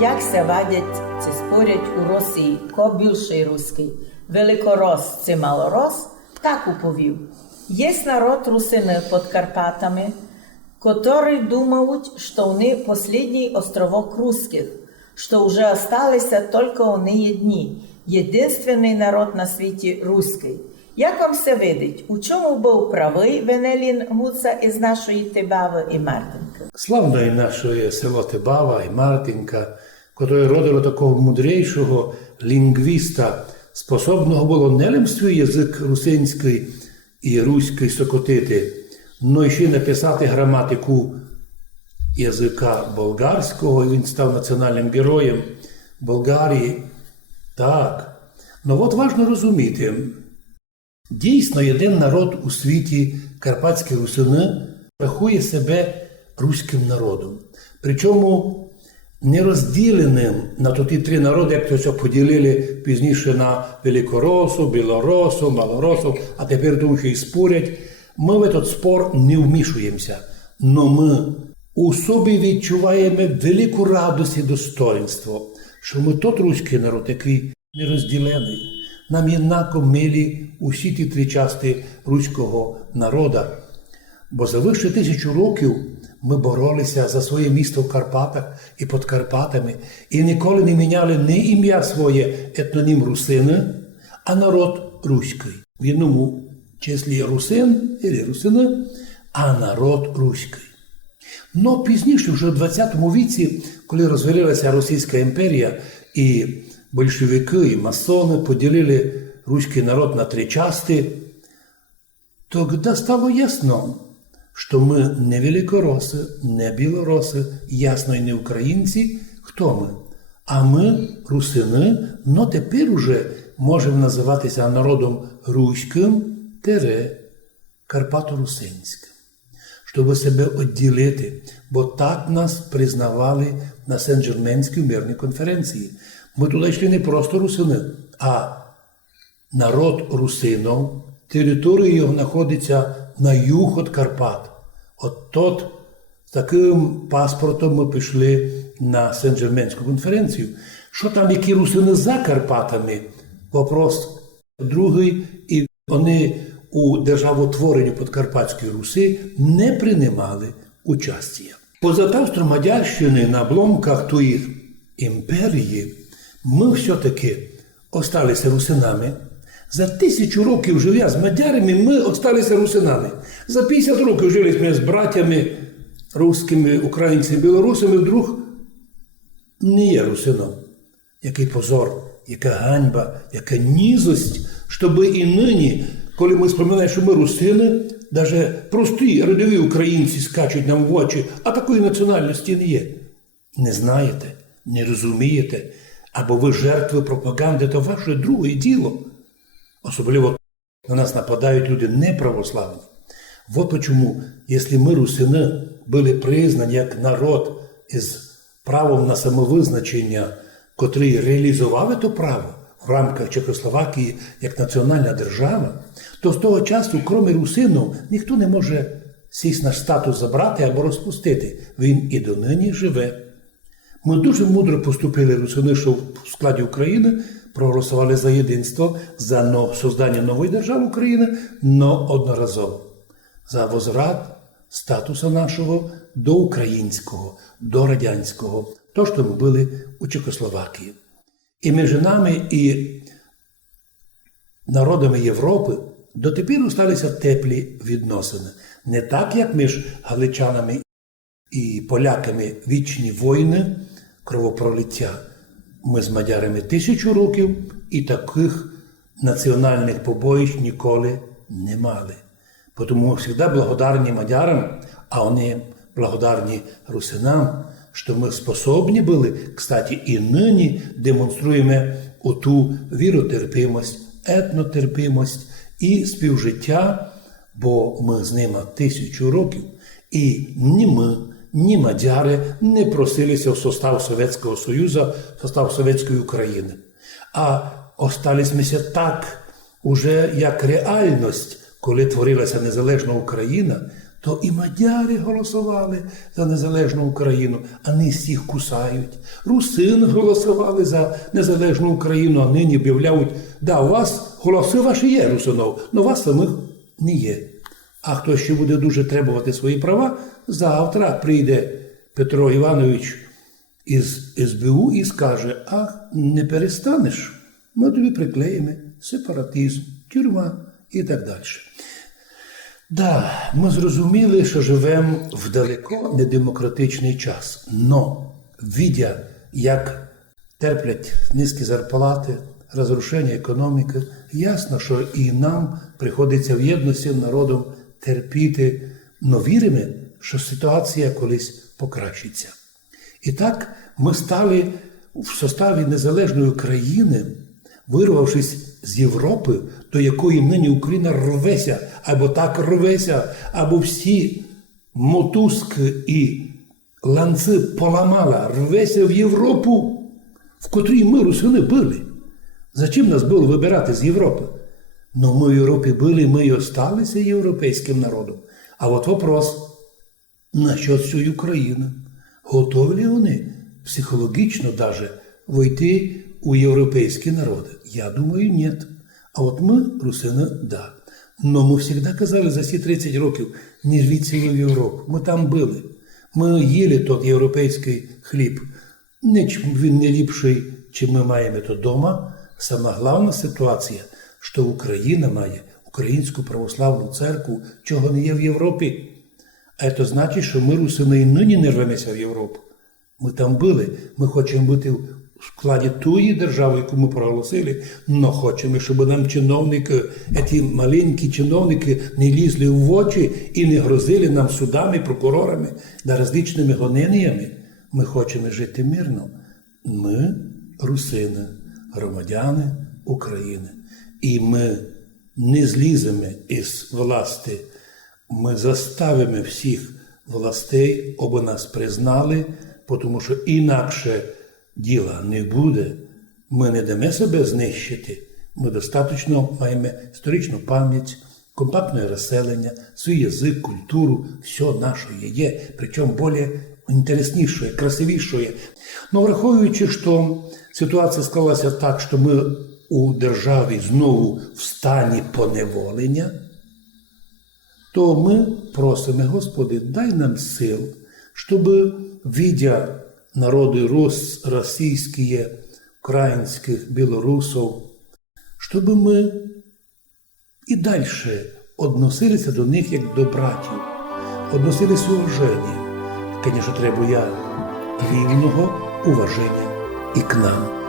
Як се вадять, це спорять у Росії, ко більший руський, великорос чи малорос, так уповів. Есть народ русини під Карпатами, которые думают, что они последний островок русских, что уже остались только они одни, единственный народ на світі руський. Як вам все видить, у чому був правий Венелін Гуца із нашої Тибави і Мартинки? Славне наше село Тибава і Мартинка, котре родило такого мудрейшого лінгвіста, способного було не лише свій язик русинський і руський сокотити, но й ще написати граматику язика болгарського, і він став національним героєм Болгарії. Так. Ну от важливо розуміти, дійсно, єдин народ у світі, карпатські русини, рахує себе руським народом. Причому не розділеним на ті три народи, як то поділили пізніше на великоросу, білоросу, малоросу, а тепер тому, що і спорять. Ми в цей спор не вмішуємося, но ми у собі відчуваємо велику радість і достоинство, що ми тот руський народ, який не розділений. Нам єднако милі усі ті три частини руського народа. Бо за вище 1000 років ми боролися за своє місто в Карпатах і під Карпатами і ніколи не міняли не ім'я своє етнонім русини, а народ руський. В одному числі русин, або русини, а народ руський. Но пізніше, вже в 20 віці, коли розвалилася Російська імперія і большевики, і масони поділили руський народ на три частини, тоді стало ясно, що ми не великороси, не білороси, ясно і не українці, хто ми. А ми русини, но тепер уже можемо називатися народом руським, карпато-русинським. Щоб себе відділити, бо так нас признавали на Сен-Жерменській мирній конференції. Ми туди йшли не просто русини, а народ русинов, територія його знаходиться на юг від Карпат. От тот, з таким паспортом ми пішли на Сен-Жерменську конференцію. Що там, які русини за Карпатами? Вопрос другий, і вони у державотворенні Подкарпатської Руси не приймали участі. Поза Австро-Мадярщини на обломках тої імперії ми все-таки осталися русинами. За 1000 років живя з мадярами, ми осталися русинами. За 50 років жили ми з братями русскими, українцями, білорусами, вдруг не є русином. Який позор, яка ганьба, яка нізость, щоб і нині, коли ми споминаємо, що ми русини, навіть прості рядові українці скачуть нам в очі, а такої національності не є. Не знаєте, не розумієте, або ви жертви пропаганди, то ваше друге діло. Особливо на нас нападають люди неправославні. Вот чому, якщо ми, русини, були признані як народ із правом на самовизначення, котрий реалізував це право в рамках Чехословакії як національна держава, то з того часу, крім русинів, ніхто не може сій наш статус забрати або розпустити. Він і донині живе. Ми дуже мудро поступили русини, що в складі України проголосували за єдинство, за создання нової держави України, но одноразово. За возврат статусу нашого до українського, до радянського, то, що ми були у Чехословакії. І між нами і народами Європи дотепер залишилися теплі відносини. Не так, як між галичанами і поляками вічні війни, кровопролиття. Ми з мадярами 1000 років і таких національних побоїщ ніколи не мали. Тому ми завжди благодарні мадярам, а вони благодарні русинам, що ми способні були, кстати, і нині демонструємо оту віротерпимость, етнотерпимость і співжиття, бо ми з ними 1000 років, і ні ми, ні мадяри не просилися в состав Совєтського Союзу, в состав Совєтської України. А осталися так, уже як реальність, коли творилася незалежна Україна, то і мадяри голосували за незалежну Україну, а нині всіх кусають. Русини голосували за незалежну Україну, а нині об'являють, да, у вас голоси ваші є, русинов, але вас самих не є. А хто ще буде дуже требувати свої права, завтра прийде Петро Іванович із СБУ і скаже, а не перестанеш, ми тобі приклеїмо сепаратизм, тюрма і так далі. Да, ми зрозуміли, що живемо в далеко недемократичний час. Но, видя, як терплять низькі зарплати, розрушення економіки, ясно, що і нам приходиться в єдності з народом терпіти, но віримо, що ситуація колись покращиться. І так ми стали в составі незалежної країни, вирвавшись з Європи, до якої нині Україна рветься, або так рветься, або всі мотузки і ланци поламала, рветься в Європу, в котрій ми, русини, були. Зачем нас було вибирати з Європи? Ну, ми в Європі були, ми і осталися європейським народом. А от вопрос, насчет цієї України, готові ли вони психологічно даже войти у європейські народи? Я думаю, ні. А от ми, русини, да. Но ми завжди казали за ці 30 років, не рвіться ви в Європу. Ми там були. Ми їли тот європейський хліб. Він не ліпший, чим ми маємо то вдома. Сама головна ситуація, що Україна має Українську православну церкву, чого не є в Європі. А це значить, що ми, русини, і нині не рвемося в Європу. Ми там були, ми хочемо бути в складі тої держави, яку ми проголосили, але хочемо, щоб нам чиновники, ці маленькі чиновники, не лізли в очі і не грозили нам судами, прокурорами та различними гоненнями. Ми хочемо жити мирно. Ми, русини, громадяни України. І ми не зліземо із власти. Ми заставимо всіх властей, аби нас признали, тому що інакше діла не буде. Ми не дамо себе знищити. Ми достатньо маємо історичну пам'ять, компактне розселення, свій язик, культуру, все наше є, причому більш інтересніше, красивіше. Но враховуючи, що ситуація склалася так, що ми у державі знову в стані поневолення, то ми просимо, Господи, дай нам сил, щоб, видя народи російські, українських, білорусів, щоб ми і далі відносилися до них як до братів, відносилися уваження. Звісно, треба рівного уваження і к нам.